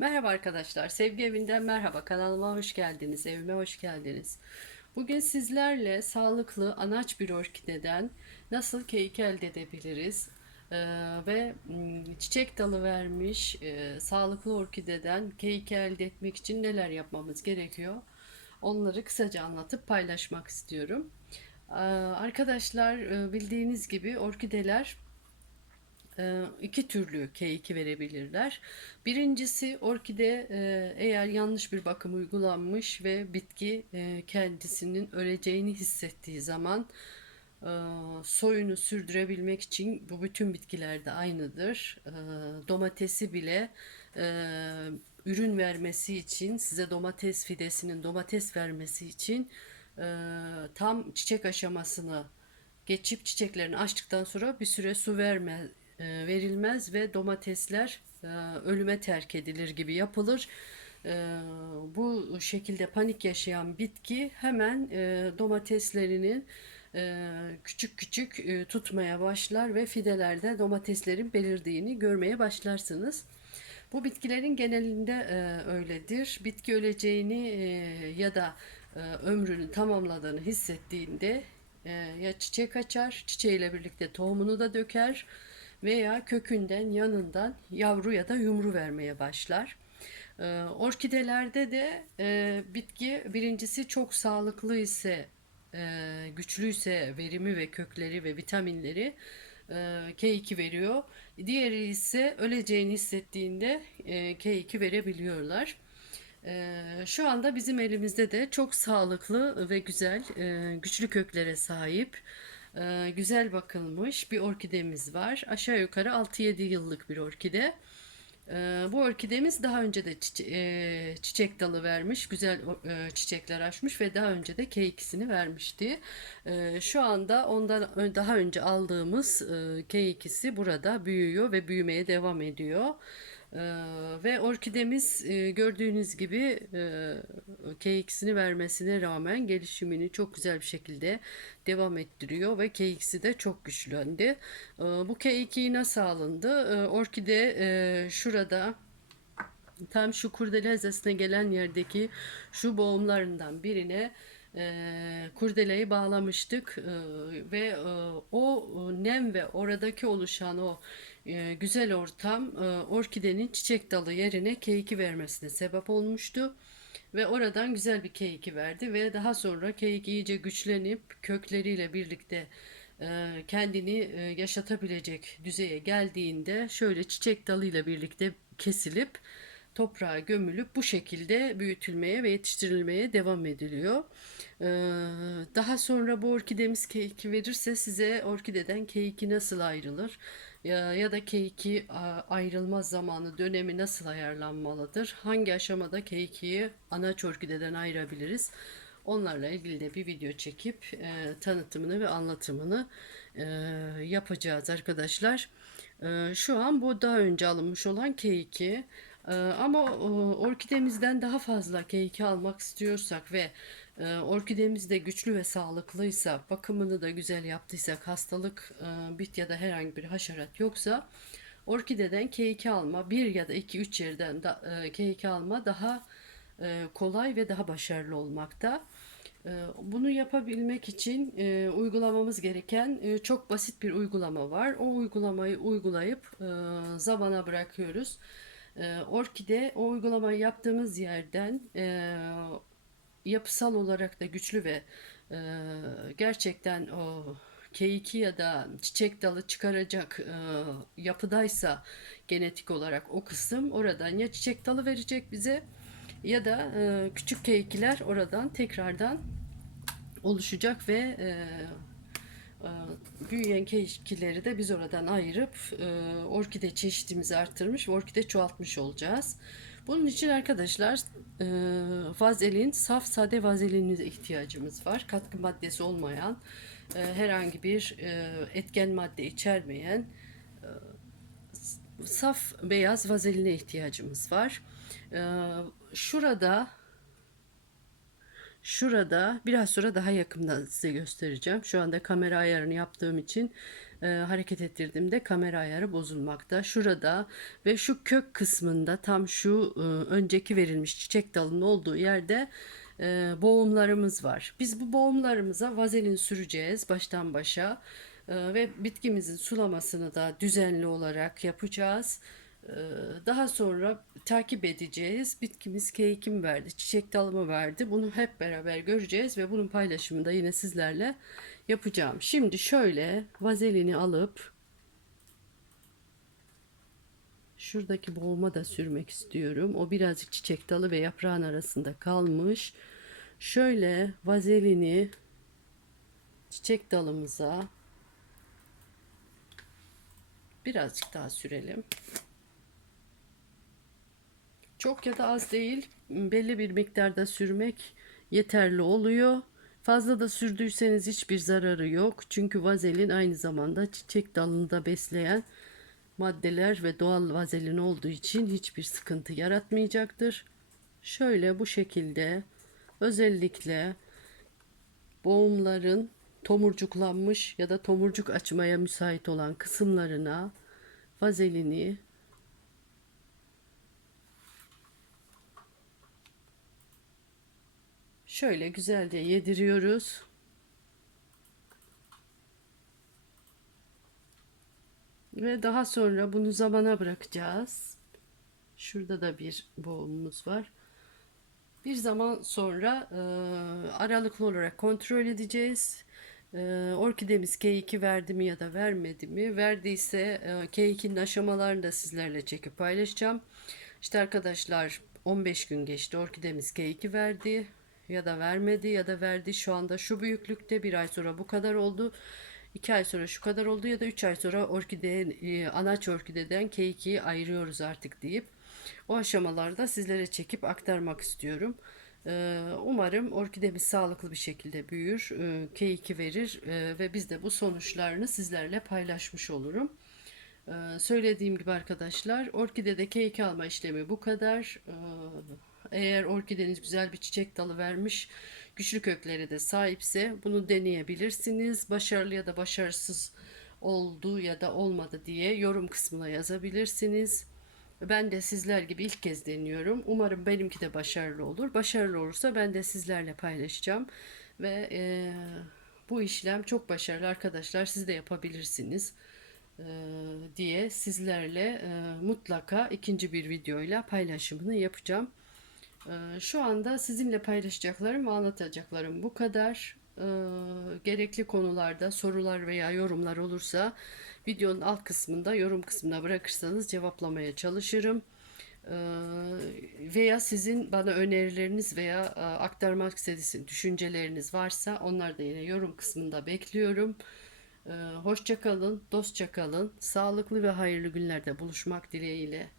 Merhaba arkadaşlar, Sevgi Evinden merhaba. Kanalıma hoş geldiniz, evime hoş geldiniz. Bugün sizlerle sağlıklı anaç bir orkideden nasıl keyik elde edebiliriz ee, ve çiçek dalı vermiş e, sağlıklı orkideden keyik elde etmek için neler yapmamız gerekiyor? Onları kısaca anlatıp paylaşmak istiyorum. Ee, arkadaşlar e, bildiğiniz gibi orkideler iki türlü K2 verebilirler. Birincisi orkide e, eğer yanlış bir bakım uygulanmış ve bitki e, kendisinin öleceğini hissettiği zaman soyunu sürdürebilmek için bu bütün bitkilerde aynıdır. Domatesi bile ürün vermesi için size domates fidesinin domates vermesi için tam çiçek aşamasını geçip çiçeklerini açtıktan sonra bir süre su verme e, verilmez ve domatesler e, ölüme terk edilir gibi yapılır. E, bu şekilde panik yaşayan bitki hemen domateslerinin küçük küçük tutmaya başlar ve fidelerde domateslerin belirdiğini görmeye başlarsınız. Bu bitkilerin genelinde öyledir. Bitki öleceğini ya da ömrünü tamamladığını hissettiğinde ya çiçek açar, çiçeğiyle birlikte tohumunu da döker veya kökünden yanından yavru ya da yumru vermeye başlar. Ee, orkidelerde de e, bitki birincisi çok sağlıklı ise e, güçlüyse verimi ve kökleri ve vitaminleri e, K2 veriyor. Diğeri ise öleceğini hissettiğinde e, K2 verebiliyorlar. Şu anda bizim elimizde de çok sağlıklı ve güzel güçlü köklere sahip e, güzel bakılmış bir orkidemiz var. Aşağı yukarı 6-7 yıllık bir orkide. E, bu orkidemiz daha önce de e, çiçek dalı vermiş, güzel e, çiçekler açmış ve daha önce de K2'sini vermişti. E, şu anda ondan daha önce aldığımız e, K2'si burada büyüyor ve büyümeye devam ediyor. Ee, ve orkidemiz e, gördüğünüz gibi e, KX'ini vermesine rağmen gelişimini çok güzel bir şekilde devam ettiriyor ve KX'i de çok güçlendi. Ee, bu K2'yi nasıl alındı? Ee, orkide e, şurada tam şu kurdele hizasına gelen yerdeki şu boğumlarından birine e, kurdeleyi bağlamıştık e, ve e, o nem ve oradaki oluşan o e, güzel ortam e, orkidenin çiçek dalı yerine K2 vermesine sebep olmuştu. Ve oradan güzel bir K2 verdi ve daha sonra K2 iyice güçlenip kökleriyle birlikte e, kendini yaşatabilecek düzeye geldiğinde şöyle çiçek dalıyla birlikte kesilip toprağa gömülüp bu şekilde büyütülmeye ve yetiştirilmeye devam ediliyor. Daha sonra bu orkidemiz K2 verirse size orkideden K2 nasıl ayrılır ya, ya da K2 ayrılma zamanı dönemi nasıl ayarlanmalıdır? Hangi aşamada K2'yi anaç orkideden ayırabiliriz? Onlarla ilgili de bir video çekip e, tanıtımını ve anlatımını e, yapacağız arkadaşlar. E, şu an bu daha önce alınmış olan K2. Ee, ama orkidemizden daha fazla keyiki almak istiyorsak ve e, orkidemiz de güçlü ve sağlıklıysa, bakımını da güzel yaptıysak, hastalık, e, bit ya da herhangi bir haşerat yoksa orkideden keyiki alma, bir ya da iki üç yerden da, e, keyiki alma daha kolay ve daha başarılı olmakta. Bunu yapabilmek için uygulamamız gereken çok basit bir uygulama var. O uygulamayı uygulayıp zamana bırakıyoruz. E, orkide o uygulamayı yaptığımız yerden e, yapısal olarak da güçlü ve e, gerçekten o K2 ya da çiçek dalı çıkaracak e, yapıdaysa genetik olarak o kısım oradan ya çiçek dalı verecek bize ya da e, küçük K2'ler oradan tekrardan oluşacak ve e, ee, büyüyen keykileri de biz oradan ayırıp e, orkide çeşitimizi arttırmış ve orkide çoğaltmış olacağız. Bunun için arkadaşlar e, vazelin, saf sade vazelinimize ihtiyacımız var. Katkı maddesi olmayan, e, herhangi bir etken madde içermeyen saf beyaz vazeline ihtiyacımız var. Şurada Şurada biraz sonra daha yakından size göstereceğim. Şu anda kamera ayarını yaptığım için e, hareket ettirdiğimde kamera ayarı bozulmakta. Şurada ve şu kök kısmında tam şu e, önceki verilmiş çiçek dalının olduğu yerde e, boğumlarımız var. Biz bu boğumlarımıza vazelin süreceğiz baştan başa E, ve bitkimizin sulamasını da düzenli olarak yapacağız. E, Daha sonra takip edeceğiz. Bitkimiz mi verdi, çiçek dalı mı verdi? Bunu hep beraber göreceğiz ve bunun paylaşımını da yine sizlerle yapacağım. Şimdi şöyle vazelini alıp şuradaki boğuma da sürmek istiyorum. O birazcık çiçek dalı ve yaprağın arasında kalmış. Şöyle vazelini çiçek dalımıza birazcık daha sürelim. Çok ya da az değil, belli bir miktarda sürmek yeterli oluyor. Fazla da sürdüyseniz hiçbir zararı yok. Çünkü vazelin aynı zamanda çiçek dalında besleyen maddeler ve doğal vazelin olduğu için hiçbir sıkıntı yaratmayacaktır. Şöyle bu şekilde özellikle boğumların tomurcuklanmış ya da tomurcuk açmaya müsait olan kısımlarına vazelini Şöyle güzelce yediriyoruz. Ve daha sonra bunu zamana bırakacağız. Şurada da bir boğumumuz var. Bir zaman sonra e, aralıklı olarak kontrol edeceğiz. E, orkidemiz K2 verdi mi ya da vermedi mi? Verdiyse e, K2'nin aşamalarını da sizlerle çekip paylaşacağım. İşte arkadaşlar 15 gün geçti. Orkidemiz K2 verdi ya da vermedi ya da verdi şu anda şu büyüklükte bir ay sonra bu kadar oldu. 2 ay sonra şu kadar oldu ya da 3 ay sonra orkide, e, anaç orkideden K2'yi ayırıyoruz artık deyip o aşamalarda sizlere çekip aktarmak istiyorum. Ee, Umarım orkidemiz sağlıklı bir şekilde büyür, e, K2 verir e, ve biz de bu sonuçlarını sizlerle paylaşmış olurum. Söylediğim gibi arkadaşlar orkidede K2 alma işlemi bu kadar. Eğer orkideniz güzel bir çiçek dalı vermiş, güçlü köklere de sahipse bunu deneyebilirsiniz. Başarılı ya da başarısız oldu ya da olmadı diye yorum kısmına yazabilirsiniz. Ben de sizler gibi ilk kez deniyorum. Umarım benimki de başarılı olur. Başarılı olursa ben de sizlerle paylaşacağım. Ve eee, bu işlem çok başarılı arkadaşlar. Siz de yapabilirsiniz eee, diye sizlerle eee, mutlaka ikinci bir videoyla paylaşımını yapacağım. Eee, Şu anda sizinle paylaşacaklarım ve anlatacaklarım bu kadar. Eee, Gerekli konularda sorular veya yorumlar olursa videonun alt kısmında yorum kısmına bırakırsanız cevaplamaya çalışırım. Eee, Veya sizin bana önerileriniz veya e, aktarmak istediğiniz düşünceleriniz varsa onları da yine yorum kısmında bekliyorum. Hoşça kalın, dostça kalın. Sağlıklı ve hayırlı günlerde buluşmak dileğiyle.